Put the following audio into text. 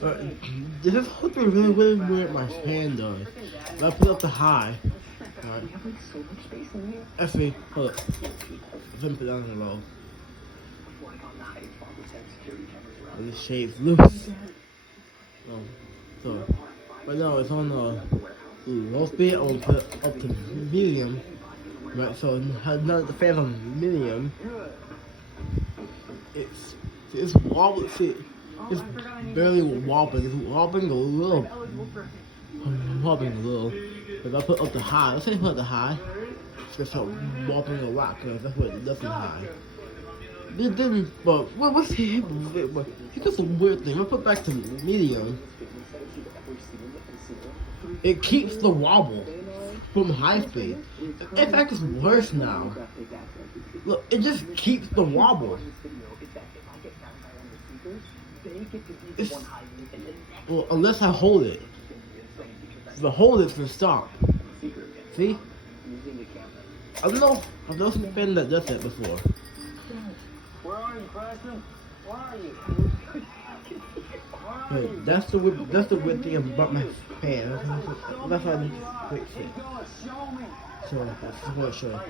But this is something really, really weird my hand does. If I put up the high, alright. Actually, hold up. Let me put down the low. And the shade's loose. So, right now it's on the low speed. I'm gonna put it up to medium. Right, so now that the fan's on medium, it's wobbling. See, it's barely wobbling. It's wobbling a little. Wobbling a little. If I put up the high, let's say I put up the high, it's gonna start wobbling a lot because that's what it does in high. Then, but what's he? He does a weird thing. I put back to medium. It keeps the wobble from high speed. In fact, it's worse now. Look, it just keeps the wobble. It's, well, unless I hold it. If I hold it, it's gonna stop. See? I don't know. I've known some fan that does that before. Where are you, Preston? Where are you? Hey, that's the weird thing about my fan. That's why I need to fix it. So that's what I show.